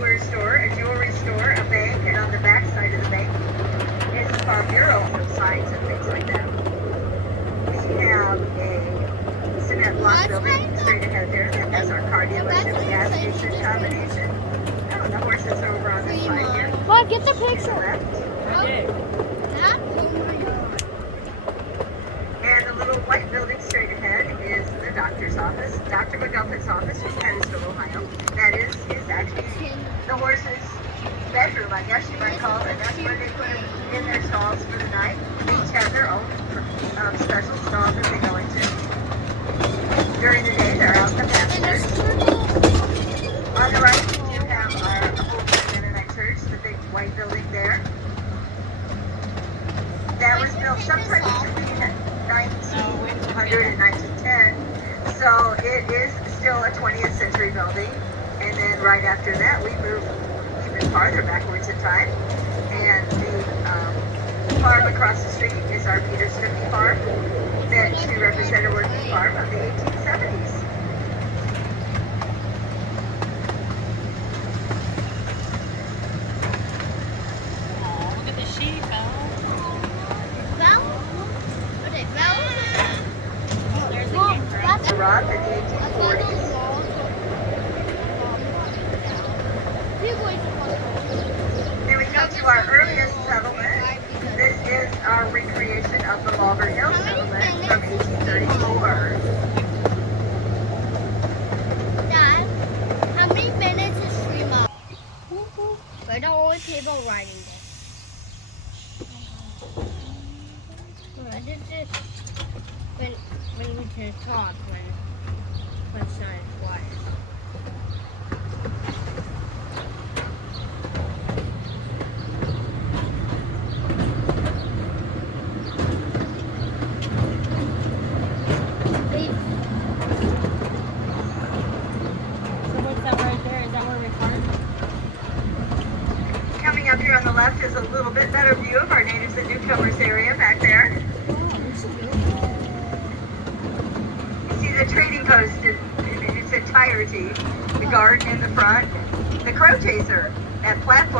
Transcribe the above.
hardware store, a jewelry store, a bank, and on the back side of the bank is our mural signs and things like that. We have a cement block building straight ahead there that has our car dealership, gas station combination. Oh, the horses are over on this side here. Well, get the picture. Left. Okay. And the little white building straight ahead is the doctor's office, Dr. McGuffet's office from Pedestal, Ohio. That is actually the horses' bedroom, I guess you might call it. That's where they put them in their stalls for the night. They each have their own special stall that they go into. During the day, they're out in the pastures. On the right, we do have our Holy Mennonite Church, the big white building there. That was built sometime between 1900 and 1910, so it is still a 20th century building. And then right after that, we moved even farther backwards in time, and the farm across the street is our Peter Snooki farm that she represented working farm of the 1870s. Oh, look at the sheep, The rock in the 1840s. Then we come to our earliest settlement. This is our recreation of the Malvern Hill settlement from 1834. Dad, how many minutes is Fremont? We're the only people riding this. I did this when we can talk when it's not quiet. Coming up here on the left is a little bit better view of our natives and newcomers area back there. You see the trading post in its entirety, the garden in the front, the crow chaser, that platform.